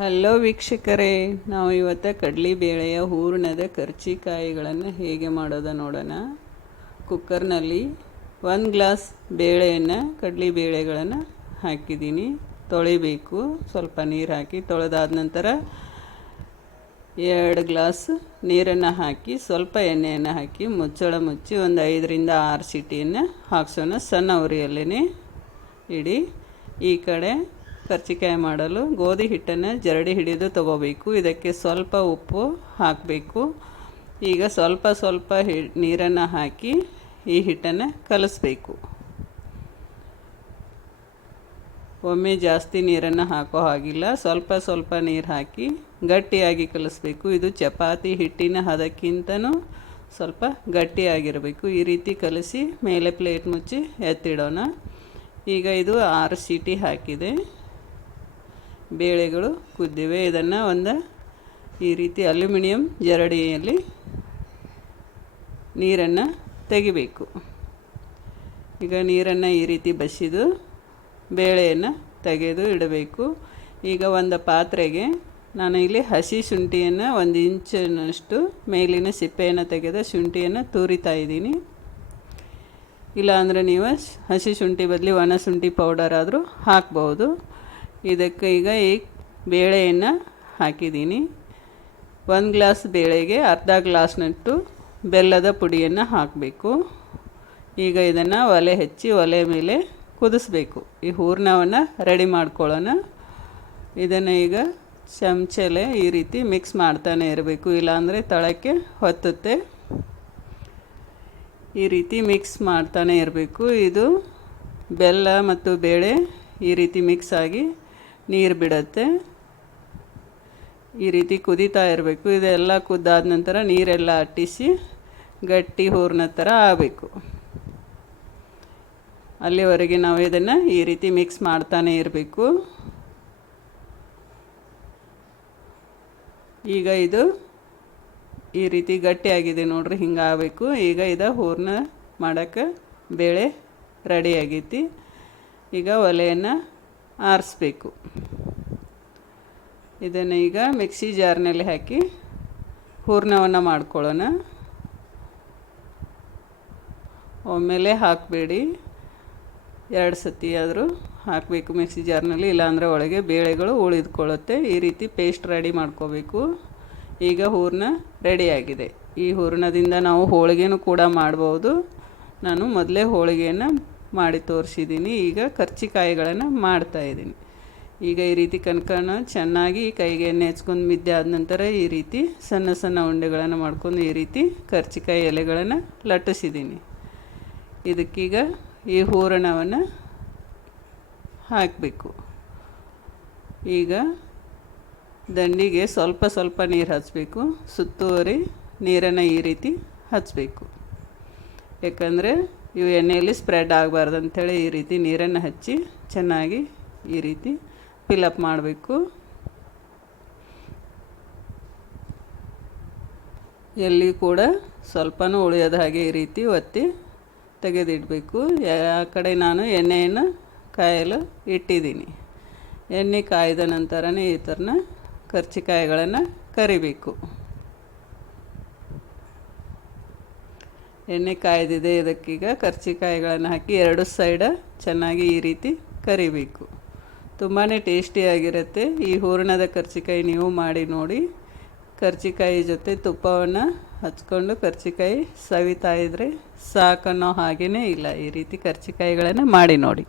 Hello ವೀಕ್ಷಕರೇ, ನಾವು ಇವತ್ತು ಕಡಲಿ ಬೇಳೆಯ ಹೂರ್ಣದ ಕರ್ಚಿಕಾಯಿಗಳನ್ನು ಹೇಗೆ ಮಾಡೋದ ನೋಡೋಣ. ಕುಕ್ಕರ್ನಲ್ಲಿ ಒಂದು ಗ್ಲಾಸ್ ಬೇಳೆಯನ್ನು, ಕಡಲಿ ಬೇಳೆಗಳನ್ನು ಹಾಕಿದ್ದೀನಿ. ತೊಳಿಬೇಕು, ಸ್ವಲ್ಪ ನೀರು ಹಾಕಿ, ತೊಳೆದಾದ ನಂತರ ಎರಡು ಗ್ಲಾಸ್ ನೀರನ್ನು ಹಾಕಿ, ಸ್ವಲ್ಪ ಎಣ್ಣೆಯನ್ನು ಹಾಕಿ, ಮುಚ್ಚಳ ಮುಚ್ಚಿ ಒಂದು ಐದರಿಂದ ಆರು ಸಿಟಿಯನ್ನು ಹಾಕ್ಸೋಣ. ಸಣ್ಣ ಉರಿಯಲ್ಲೇ ಇಡಿ. ಈ ಕಡೆ ಕರ್ಚಿಕಾಯಿ ಮಾಡಲು ಗೋಧಿ ಹಿಟ್ಟನ್ನು ಜರಡಿ ಹಿಡಿದು ತಗೋಬೇಕು. ಇದಕ್ಕೆ ಸ್ವಲ್ಪ ಉಪ್ಪು ಹಾಕಬೇಕು. ಈಗ ಸ್ವಲ್ಪ ಸ್ವಲ್ಪ ಹಿ, ನೀರನ್ನು ಹಾಕಿ ಈ ಹಿಟ್ಟನ್ನು ಕಲಿಸ್ಬೇಕು. ಒಮ್ಮೆ ಜಾಸ್ತಿ ನೀರನ್ನು ಹಾಕೋ ಹಾಗಿಲ್ಲ. ಸ್ವಲ್ಪ ಸ್ವಲ್ಪ ನೀರು ಹಾಕಿ ಗಟ್ಟಿಯಾಗಿ ಕಲಿಸ್ಬೇಕು. ಇದು ಚಪಾತಿ ಹಿಟ್ಟಿನ ಹದಕ್ಕಿಂತನೂ ಸ್ವಲ್ಪ ಗಟ್ಟಿಯಾಗಿರಬೇಕು. ಈ ರೀತಿ ಕಲಿಸಿ ಮೇಲೆ ಪ್ಲೇಟ್ ಮುಚ್ಚಿ ಎತ್ತಿಡೋಣ. ಈಗ ಇದು ಆರು ಸೀಟಿ ಹಾಕಿದೆ. ಬೇಳೆಗಳು ಕುದ್ದಿವೆ. ಇದನ್ನು ಒಂದು ಈ ರೀತಿ ಅಲ್ಯೂಮಿನಿಯಂ ಜರಡಿಯಲ್ಲಿ ನೀರನ್ನು ತೆಗಿಬೇಕು. ಈಗ ನೀರನ್ನು ಈ ರೀತಿ ಬಸಿದು ಬೇಳೆಯನ್ನು ತೆಗೆದು ಇಡಬೇಕು. ಈಗ ಒಂದು ಪಾತ್ರೆಗೆ ನಾನು ಇಲ್ಲಿ ಹಸಿ ಶುಂಠಿಯನ್ನು ಒಂದು ಇಂಚಿನಷ್ಟು ಮೇಲಿನ ಸಿಪ್ಪೆಯನ್ನು ತೆಗೆದ ಶುಂಠಿಯನ್ನು ತೂರಿತಾ ಇದ್ದೀನಿ. ಇಲ್ಲಾಂದರೆ ನೀವು ಹಸಿ ಶುಂಠಿ ಬದಲಿ ಒಣ ಶುಂಠಿ ಪೌಡರ್ ಆದರೂ ಹಾಕ್ಬೋದು. ಇದಕ್ಕೆ ಈಗ ಈ ಬೇಳೆಯನ್ನು ಹಾಕಿದ್ದೀನಿ. ಒಂದು ಗ್ಲಾಸ್ ಬೇಳೆಗೆ ಅರ್ಧ ಗ್ಲಾಸ್ನಷ್ಟು ಬೆಲ್ಲದ ಪುಡಿಯನ್ನು ಹಾಕಬೇಕು. ಈಗ ಇದನ್ನು ಒಲೆ ಹೆಚ್ಚಿ ಒಲೆ ಮೇಲೆ ಕುದಿಸ್ಬೇಕು. ಈ ಹೂರ್ಣವನ್ನು ರೆಡಿ ಮಾಡ್ಕೊಳ್ಳೋಣ. ಇದನ್ನು ಈಗ ಚಮಚಲೆ ಈ ರೀತಿ ಮಿಕ್ಸ್ ಮಾಡ್ತಾನೆ ಇರಬೇಕು. ಇಲ್ಲಾಂದರೆ ತಳಕ್ಕೆ ಹೊತ್ತುತ್ತೆ. ಈ ರೀತಿ ಮಿಕ್ಸ್ ಮಾಡ್ತಾನೆ ಇರಬೇಕು. ಇದು ಬೆಲ್ಲ ಮತ್ತು ಬೇಳೆ ಈ ರೀತಿ ಮಿಕ್ಸ್ ಆಗಿ ನೀರು ಬಿಡುತ್ತೆ. ಈ ರೀತಿ ಕುದೀತಾ ಇರಬೇಕು. ಇದೆಲ್ಲ ಕುದ್ದಾದ ನಂತರ ನೀರೆಲ್ಲ ಅಟ್ಟಿಸಿ ಗಟ್ಟಿ ಹೂರ್ನ ಥರ ಆಗಬೇಕು. ಅಲ್ಲಿವರೆಗೆ ನಾವು ಇದನ್ನು ಈ ರೀತಿ ಮಿಕ್ಸ್ ಮಾಡ್ತಾನೆ ಇರಬೇಕು. ಈಗ ಇದು ಈ ರೀತಿ ಗಟ್ಟಿಯಾಗಿದೆ ನೋಡ್ರಿ ಹಿಂಗೆ ಆಗಬೇಕು ಈಗ ಇದು ಹೂರ್ನ ಮಾಡೋಕ್ಕೆ ಬೇಳೆ ರೆಡಿ ಆಗೈತಿ. ಈಗ ಒಲೆಯನ್ನು ಆರಿಸ್ಬೇಕು. ಇದನ್ನು ಈಗ ಮಿಕ್ಸಿ ಜಾರ್ನಲ್ಲಿ ಹಾಕಿ ಹೂರ್ಣವನ್ನು ಮಾಡ್ಕೊಳ್ಳೋಣ. ಒಮ್ಮೆಲೆ ಹಾಕಬೇಡಿ. ಎರಡು ಸತಿ ಆದರೂ ಹಾಕಬೇಕು ಮಿಕ್ಸಿ ಜಾರ್ನಲ್ಲಿ, ಇಲ್ಲಾಂದರೆ ಒಳಗೆ ಬೇಳೆಗಳು ಉಳಿದುಕೊಳ್ಳುತ್ತೆ. ಈ ರೀತಿ ಪೇಸ್ಟ್ ರೆಡಿ ಮಾಡ್ಕೋಬೇಕು. ಈಗ ಹೂರ್ಣ ರೆಡಿಯಾಗಿದೆ. ಈ ಹೂರ್ಣದಿಂದ ನಾವು ಹೋಳಿಗೆನೂ ಕೂಡ ಮಾಡ್ಬೋದು. ನಾನು ಮೊದಲೇ ಹೋಳಿಗೆಯನ್ನು ಮಾಡಿ ತೋರಿಸಿದ್ದೀನಿ. ಈಗ ಕರ್ಚಿಕಾಯಿಗಳನ್ನು ಮಾಡ್ತಾಯಿದ್ದೀನಿ ಈಗ ಈ ರೀತಿ ಕನ್ಕನ ಚೆನ್ನಾಗಿ ಕೈಗೆ ಎಣ್ಣೆ ಹಚ್ಕೊಂಡು ಮಿದ್ದೆ ಆದ ನಂತರ ಈ ರೀತಿ ಸಣ್ಣ ಸಣ್ಣ ಉಂಡೆಗಳನ್ನು ಮಾಡ್ಕೊಂಡು ಈ ರೀತಿ ಕರ್ಚಿಕಾಯಿ ಎಲೆಗಳನ್ನು ಲಟ್ಟಿಸಿದ್ದೀನಿ. ಇದಕ್ಕೀಗ ಈ ಹೂರಣವನ್ನು ಹಾಕಬೇಕು. ಈಗ ದಂಡಿಗೆ ಸ್ವಲ್ಪ ಸ್ವಲ್ಪ ನೀರು ಹಚ್ಚಬೇಕು ಸುತ್ತುವರಿ ನೀರನ್ನು ಈ ರೀತಿ ಹಚ್ಚಬೇಕು ಯಾಕಂದರೆ ಇವು ಎಣ್ಣೆಯಲ್ಲಿ ಸ್ಪ್ರೆಡ್ ಆಗಬಾರ್ದು ಅಂಥೇಳಿ ಈ ರೀತಿ ನೀರನ್ನು ಹಚ್ಚಿ ಚೆನ್ನಾಗಿ ಈ ರೀತಿ ಫಿಲಪ್ ಮಾಡಬೇಕು. ಎಲ್ಲಿ ಕೂಡ ಸ್ವಲ್ಪನೂ ಉಳಿಯೋದ ಹಾಗೆ ಈ ರೀತಿ ಒತ್ತಿ ತೆಗೆದಿಡಬೇಕು. ಆ ಕಡೆ ನಾನು ಎಣ್ಣೆಯನ್ನು ಕಾಯಲು ಇಟ್ಟಿದ್ದೀನಿ. ಎಣ್ಣೆ ಕಾಯ್ದ ನಂತರನೇ ಈ ಥರನ ಕರ್ಚಿಕಾಯಿಗಳನ್ನು ಕರಿಬೇಕು. ಎಣ್ಣೆ ಕಾಯ್ದಿದೆ, ಇದಕ್ಕೀಗ ಕರ್ಚಿಕಾಯಿಗಳನ್ನು ಹಾಕಿ ಎರಡು ಸೈಡ ಚೆನ್ನಾಗಿ ಈ ರೀತಿ ಕರಿಬೇಕು. ತುಂಬಾ ಟೇಸ್ಟಿಯಾಗಿರುತ್ತೆ ಈ ಹೂರಣದ ಕರ್ಚಿಕಾಯಿ ನೀವು ಮಾಡಿ ನೋಡಿ. ಕರ್ಚಿಕಾಯಿ ಜೊತೆ ತುಪ್ಪವನ್ನು ಹಚ್ಕೊಂಡು ಕರ್ಚಿಕಾಯಿ ಸವಿತಾ ಇದ್ದರೆ ಸಾಕನ್ನೋ ಹಾಗೇ ಇಲ್ಲ. ಈ ರೀತಿ ಕರ್ಚಿಕಾಯಿಗಳನ್ನು ಮಾಡಿ ನೋಡಿ.